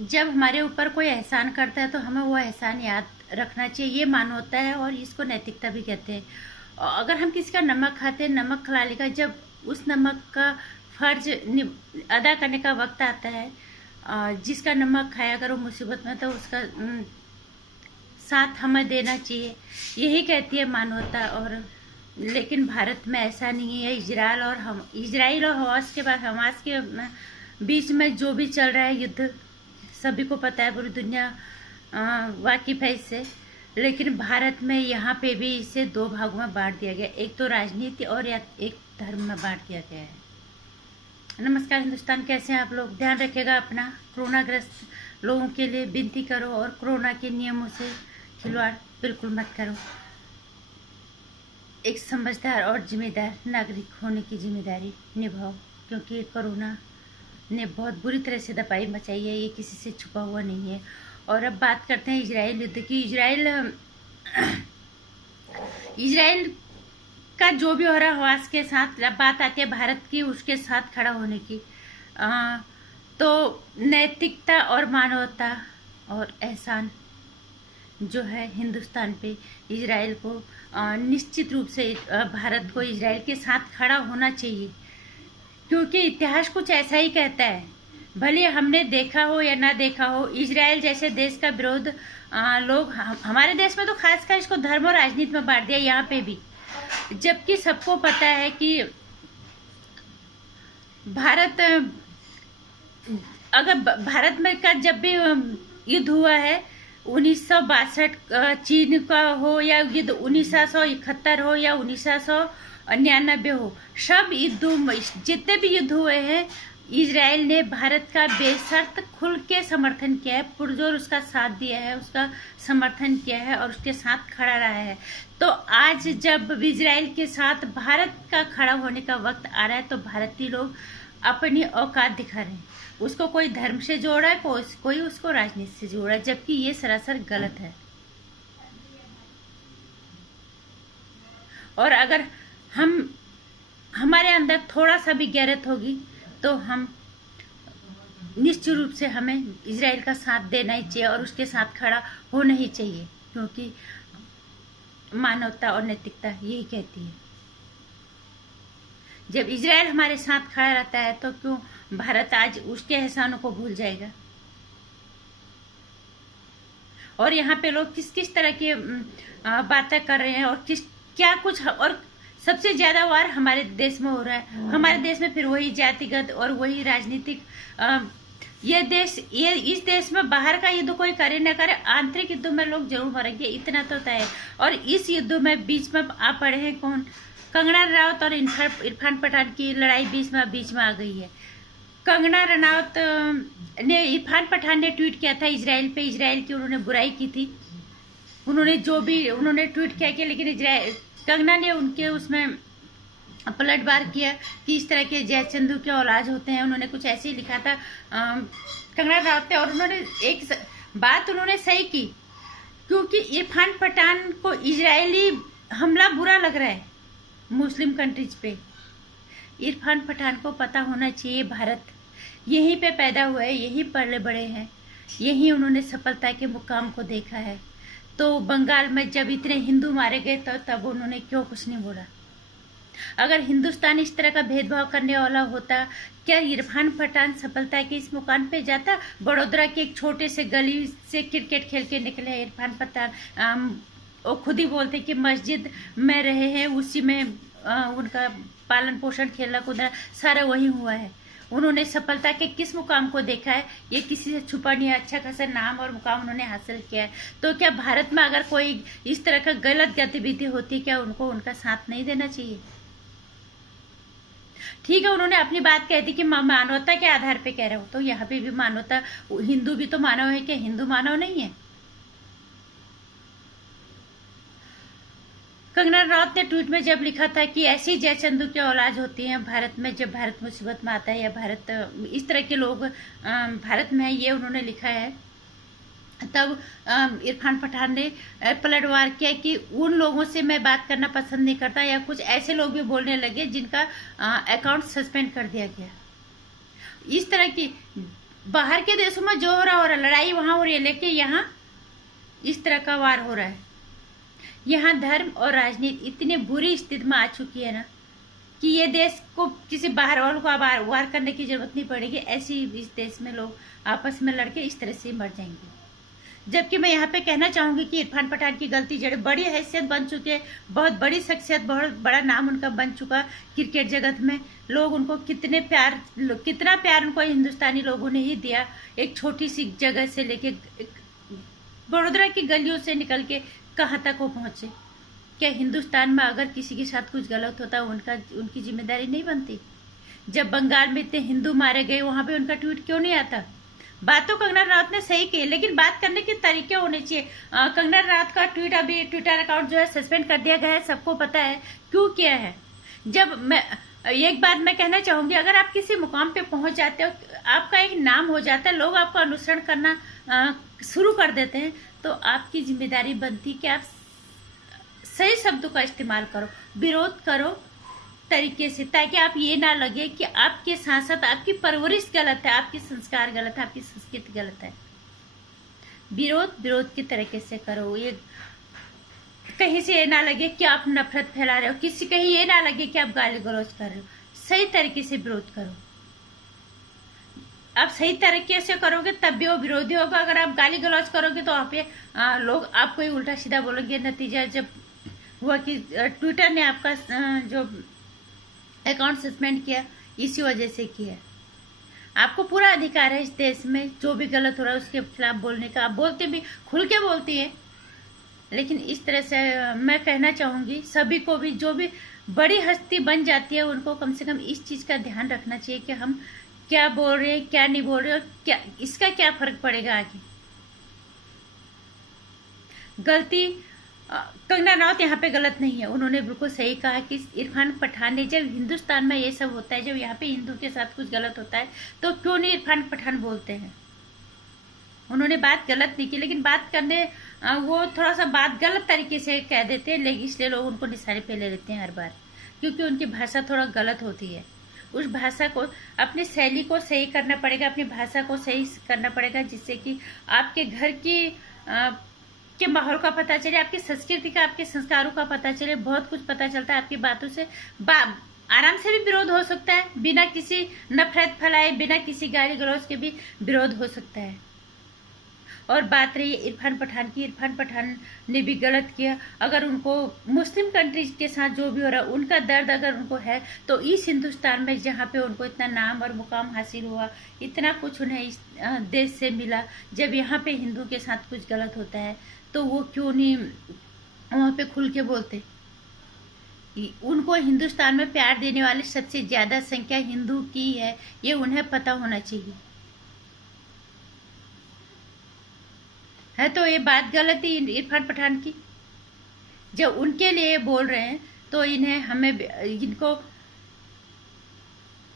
जब हमारे ऊपर कोई एहसान करता है तो हमें वो एहसान याद रखना चाहिए, ये मानवता है और इसको नैतिकता भी कहते हैं। और अगर हम किसी का नमक खाते हैं, नमक खिलाने का, जब उस नमक का फर्ज अदा करने का वक्त आता है, जिसका नमक खाया अगर वो मुसीबत में, तो उसका साथ हमें देना चाहिए, यही कहती है मानवता। और लेकिन भारत में ऐसा नहीं है। इजराइल और हमास के बीच में जो भी चल रहा है युद्ध, सभी को पता है, पूरी दुनिया वाकिफ है इससे। लेकिन भारत में यहाँ पे भी इसे दो भागों में बांट दिया गया, एक तो राजनीति और एक धर्म में बांट दिया गया है। नमस्कार हिंदुस्तान, कैसे हैं आप लोग? ध्यान रखिएगा अपना। कोरोना ग्रस्त लोगों के लिए विनती करो और कोरोना के नियमों से खिलवाड़ बिल्कुल मत करो। एक समझदार और जिम्मेदार नागरिक होने की जिम्मेदारी निभाओ, क्योंकि कोरोना ने बहुत बुरी तरह से दबाई मचाई है, ये किसी से छुपा हुआ नहीं है। और अब बात करते हैं इजराइल युद्ध की। इजराइल का जो भी हो रहा है हमास के साथ, बात आती है भारत की उसके साथ खड़ा होने की, तो नैतिकता और मानवता और एहसान जो है हिंदुस्तान पे इजराइल को निश्चित रूप से भारत को इजराइल के साथ खड़ा होना चाहिए, क्योंकि इतिहास कुछ ऐसा ही कहता है। भले हमने देखा हो या ना देखा हो, इजराइल जैसे देश का विरोध लोग हमारे देश में तो खासकर इसको धर्म और राजनीति में बांट दिया, यहाँ पे भी। जबकि सबको पता है कि भारत में का जब भी युद्ध हुआ है, 1962 चीन का हो, या युद्ध 1971 हो या 1999 हो, सब युद्धों में जितने भी युद्ध हुए हैं, इजराइल ने भारत का बेशर्त खुल के समर्थन किया है, पुरजोर उसका साथ दिया है, उसका समर्थन किया है और उसके साथ खड़ा रहा है। तो आज जब इजराइल के साथ भारत का खड़ा होने का वक्त आ रहा है, तो भारतीय लोग अपनी औकात दिखा रहे हैं। उसको कोई धर्म से जोड़ा है, कोई उसको राजनीति से जोड़ा है, जबकि ये सरासर गलत है। और अगर हमारे अंदर थोड़ा सा भी गैरत होगी, तो हम निश्चित रूप से हमें इजराइल का साथ देना ही चाहिए और उसके साथ खड़ा होना ही चाहिए, क्योंकि मानवता और नैतिकता यही कहती है। जब इजराइल हमारे साथ खड़ा रहता है, तो क्यों भारत आज उसके एहसानों को भूल जाएगा? और यहाँ पे लोग किस किस तरह की बातें कर रहे हैं और क्या कुछ, और सबसे ज्यादा वार हमारे देश में हो रहा है। हमारे देश में फिर वही जातिगत और वही राजनीतिक, इस देश में बाहर का युद्ध कोई करे न करे, आंतरिक युद्ध में लोग जरूर मरेंगे, इतना तो तय है। और इस युद्ध में बीच में आ पड़े हैं कौन? कंगना रनावत और इरफान पठान की लड़ाई बीच में आ गई है। कंगना रनावत ने, इरफान पठान ने ट्वीट किया था इजराइल पे, इजराइल की उन्होंने बुराई की थी, उन्होंने ट्वीट किया कि, लेकिन कंगना ने उनके उसमें पलटवार किया कि इस तरह के जयचंदू के औलाद होते हैं। उन्होंने कुछ ऐसे ही लिखा था कंगना रनावत ने, और उन्होंने एक बात उन्होंने सही की, क्योंकि इरफान पठान को इजरायली हमला बुरा लग रहा है मुस्लिम कंट्रीज पे। इरफान पठान को पता होना चाहिए भारत यहीं पे पैदा हुआ है, यहीं पले बड़े हैं, यहीं उन्होंने सफलता के मुकाम को देखा है। तो बंगाल में जब इतने हिंदू मारे गए, तो तब उन्होंने क्यों कुछ नहीं बोला? अगर हिंदुस्तान इस तरह का भेदभाव करने वाला होता, क्या इरफान पठान सफलता के इस मुकाम पे जाता? बड़ोदरा के एक छोटे से गली से क्रिकेट खेल के निकले इरफान पठान, वो खुद ही बोलते कि मस्जिद में रहे हैं, उसी में उनका पालन पोषण खेलना कूदना सारा वही हुआ है। उन्होंने सफलता के किस मुकाम को देखा है? ये किसी से छुपा नहीं है, अच्छा खासा नाम और मुकाम उन्होंने हासिल किया है। तो क्या भारत में अगर कोई इस तरह का गलत गतिविधि होती है, क्या उनको उनका साथ नहीं देना चाहिए? ठीक है, उन्होंने अपनी बात कह दी कि मानवता के आधार पे कह रहे हो, तो यहाँ पे भी मानवता, हिंदू भी तो मानव है, क्या हिंदू मानव नहीं है? कंगना रनावत ने ट्वीट में जब लिखा था कि ऐसी जयचंदू की औलाद होती हैं भारत में, जब भारत मुसीबत में आता है, या भारत इस तरह के लोग भारत में है, ये उन्होंने लिखा है, तब इरफान पठान ने पलटवार किया कि उन लोगों से मैं बात करना पसंद नहीं करता, या कुछ ऐसे लोग भी बोलने लगे जिनका अकाउंट सस्पेंड कर दिया गया। इस तरह की बाहर के देशों में जो हो रहा लड़ाई वहां हो रही है, लेकिन यहाँ इस तरह का वार हो रहा है। यहाँ धर्म और राजनीति इतनी बुरी स्थिति में आ चुकी है ना कि ये देश को किसी बाहर वालों को अब वार करने की जरूरत नहीं पड़ेगी। ऐसी इस देश में लोग आपस में लड़के इस तरह से मर जाएंगे। जबकि मैं यहाँ पे कहना चाहूंगी कि इरफान पठान की गलती जड़े बड़ी हैसियत बन चुके हैं, बहुत बड़ी शख्सियत, बहुत बड़ा नाम उनका बन चुका क्रिकेट जगत में। लोग उनको कितना प्यार उनको हिंदुस्तानी लोगों ने ही दिया। एक छोटी सी जगह से लेके बड़ोदरा की गलियों से निकल के कहाँ तक वो पहुंचे। क्या हिंदुस्तान में अगर किसी के साथ कुछ गलत होता उनकी जिम्मेदारी नहीं बनती? जब बंगाल में इतने हिंदू मारे गए वहां पे उनका ट्वीट क्यों नहीं आता? बात तो कंगना रनावत ने सही की, लेकिन बात करने के तरीके होने चाहिए। कंगना रनावत का ट्वीट अभी ट्विटर अकाउंट जो है सस्पेंड कर दिया गया है, सबको पता है क्यों किया है। जब मैं एक बात मैं कहना चाहूंगी, अगर आप किसी मुकाम पे पहुंच जाते हो, आपका एक नाम हो जाता है, लोग आपको अनुसरण करना शुरू कर देते हैं, तो आपकी जिम्मेदारी बनती कि आप सही शब्दों का इस्तेमाल करो, विरोध करो तरीके से, ताकि आप ये ना लगे कि आपके साथ साथ आपकी परवरिश गलत है, आपके संस्कार गलत है, आपकी संस्कृति गलत है। विरोध की तरीके से करो। ये कहीं से ये ना लगे कि आप नफरत फैला रहे हो, किसी कहीं ये ना लगे कि आप गाली गलौज कर रहे हो। सही तरीके से विरोध करो। आप सही तरीके से करोगे तब भी वो विरोधी होगा। अगर आप गाली गलौज करोगे तो आप लोग आपको ही उल्टा सीधा बोलेंगे। नतीजा जब हुआ कि ट्विटर ने आपका जो अकाउंट सस्पेंड किया, इसी वजह से किया। आपको पूरा अधिकार है इस देश में जो भी गलत हो रहा है उसके खिलाफ बोलने का। आप बोलते भी, खुल के बोलती है, लेकिन इस तरह से मैं कहना चाहूंगी सभी को भी, जो भी बड़ी हस्ती बन जाती है उनको कम से कम इस चीज का ध्यान रखना चाहिए कि हम क्या बोल रहे हैं, क्या नहीं बोल रहे, और क्या इसका क्या फर्क पड़ेगा आगे। गलती कंगना रनावत यहाँ पे गलत नहीं है। उन्होंने बिल्कुल सही कहा कि इरफान पठान ने, जब हिंदुस्तान में ये सब होता है, जब यहाँ पे हिंदू के साथ कुछ गलत होता है, तो क्यों नहीं इरफान पठान बोलते हैं। उन्होंने बात गलत नहीं की, लेकिन बात करने वो थोड़ा सा बात गलत तरीके से कह देते हैं, लेकिन इसलिए लोग उनको निशाने पे ले लेते हैं हर बार, क्योंकि उनकी भाषा थोड़ा गलत होती है। उस भाषा को, अपनी शैली को सही करना पड़ेगा, अपनी भाषा को सही करना पड़ेगा, जिससे कि आपके घर की के माहौल का पता चले, आपकी संस्कृति का, आपके संस्कारों का पता चले। बहुत कुछ पता चलता है आपकी बातों से। आराम से भी विरोध हो सकता है, बिना किसी नफरत फैलाए, बिना किसी गाली गलौज के भी विरोध हो सकता है। और बात रही इरफान पठान की, इरफान पठान ने भी गलत किया। अगर उनको मुस्लिम कंट्रीज के साथ जो भी हो रहा है, उनका दर्द अगर उनको है, तो इस हिंदुस्तान में जहाँ पे उनको इतना नाम और मुकाम हासिल हुआ, इतना कुछ उन्हें इस देश से मिला, जब यहाँ पे हिंदू के साथ कुछ गलत होता है तो वो क्यों नहीं वहाँ पे खुल के बोलते। उनको हिंदुस्तान में प्यार देने वाले सबसे ज्यादा संख्या हिंदू की है, ये उन्हें पता होना चाहिए। है तो ये बात गलत ही इरफान पठान की। जब उनके लिए बोल रहे हैं तो इनको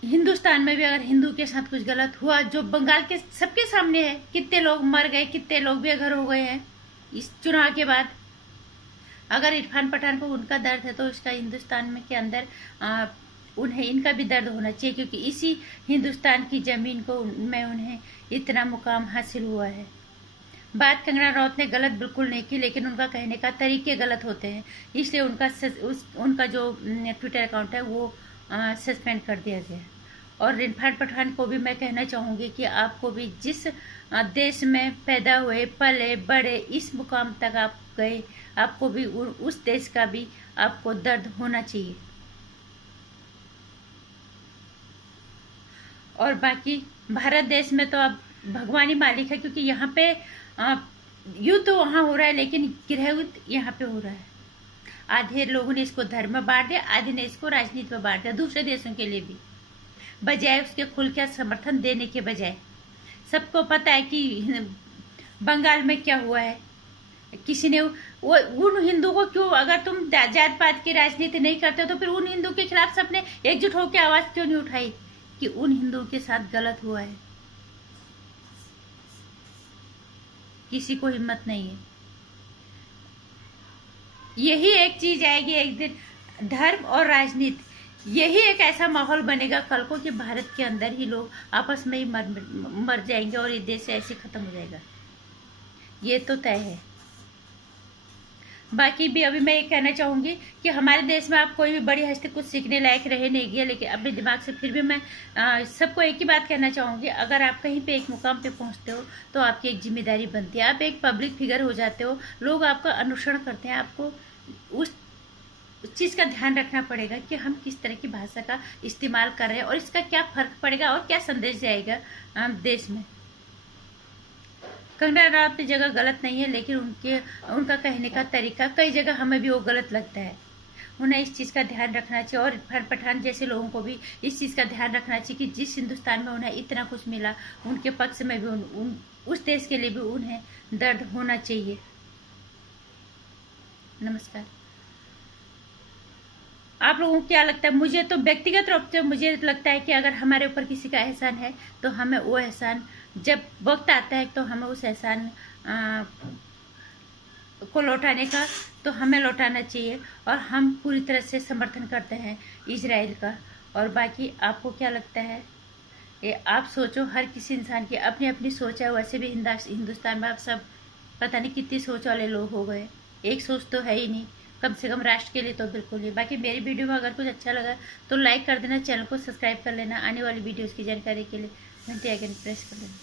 हिंदुस्तान में भी अगर हिंदू के साथ कुछ गलत हुआ, जो बंगाल के सबके सामने है, कितने लोग मर गए, कितने लोग बेघर हो गए हैं इस चुनाव के बाद। अगर इरफान पठान को उनका दर्द है तो इसका हिंदुस्तान में के अंदर उन्हें इनका भी दर्द होना चाहिए, क्योंकि इसी हिंदुस्तान की जमीन को में उन्हें इतना मुकाम हासिल हुआ है। बात कंगना रनावत ने गलत बिल्कुल नहीं की, लेकिन उनका कहने का तरीके गलत होते हैं, इसलिए उनका जो ट्विटर अकाउंट है वो सस्पेंड कर दिया गया। और इरफान पठान को भी मैं कहना चाहूँगी कि आपको भी जिस देश में पैदा हुए, पले बड़े, इस मुकाम तक आप गए, आपको भी उस देश का भी आपको दर्द होना चाहिए। और बाकी भारत देश में तो अब भगवान ही मालिक है, क्योंकि यहाँ पे युद्ध वहाँ हो रहा है, लेकिन गृह युद्ध यहाँ पे हो रहा है। आधे लोगों ने इसको धर्म में बांट दिया, आधे ने इसको राजनीति में बांट दिया, दूसरे देशों के लिए भी, बजाय उसके खुल के समर्थन देने के बजाय। सबको पता है कि बंगाल में क्या हुआ है। किसी ने वो उन हिंदू को क्यों, अगर तुम जात पात की राजनीति नहीं करते तो फिर उन हिंदू के खिलाफ सबने एकजुट होकर आवाज क्यों नहीं उठाई कि उन हिंदुओं के साथ गलत हुआ है। किसी को हिम्मत नहीं है। यही एक चीज आएगी एक दिन, धर्म और राजनीति, यही एक ऐसा माहौल बनेगा कल को कि भारत के अंदर ही लोग आपस में ही मर जाएंगे और ये देश ऐसे खत्म हो जाएगा, ये तो तय है। बाकी भी अभी मैं ये कहना चाहूँगी कि हमारे देश में आप कोई भी बड़ी हस्ती कुछ सीखने लायक रहे नहीं गया, लेकिन अपने दिमाग से फिर भी मैं सबको एक ही बात कहना चाहूँगी, अगर आप कहीं पे एक मुकाम पे पहुँचते हो तो आपकी एक जिम्मेदारी बनती है। आप एक पब्लिक फिगर हो जाते हो, लोग आपका अनुसरण करते हैं, आपको उस चीज़ का ध्यान रखना पड़ेगा कि हम किस तरह की भाषा का इस्तेमाल कर रहे हैं और इसका क्या फ़र्क पड़ेगा और क्या संदेश जाएगा देश में। कंगना रनावत की जगह गलत नहीं है, लेकिन उनका कहने का तरीका कई जगह हमें भी वो गलत लगता है। उन्हें इस चीज़ का ध्यान रखना चाहिए और इरफान पठान जैसे लोगों को भी इस चीज़ का ध्यान रखना चाहिए कि जिस हिंदुस्तान में उन्हें इतना कुछ मिला, उनके पक्ष में भी उस देश के लिए भी उन्हें दर्द होना चाहिए। नमस्कार। आप लोगों को क्या लगता है? मुझे तो व्यक्तिगत रूप से मुझे लगता है कि अगर हमारे ऊपर किसी का एहसान है तो हमें वो एहसान जब वक्त आता है तो हमें उस एहसान को लौटाने का तो हमें लौटाना चाहिए, और हम पूरी तरह से समर्थन करते हैं इजराइल का। और बाकी आपको क्या लगता है ये आप सोचो, हर किसी इंसान की अपनी अपनी सोच है। वैसे भी हिंदुस्तान में आप सब पता नहीं कितनी सोच वाले लोग हो गए, एक सोच तो है ही नहीं, कम से कम राष्ट्र के लिए तो बिल्कुल ही। बाकी मेरी वीडियो में अगर कुछ अच्छा लगा तो लाइक कर देना, चैनल को सब्सक्राइब कर लेना, आने वाली वीडियोज़ की जानकारी के लिए घंटी आइकन प्रेस कर लेना।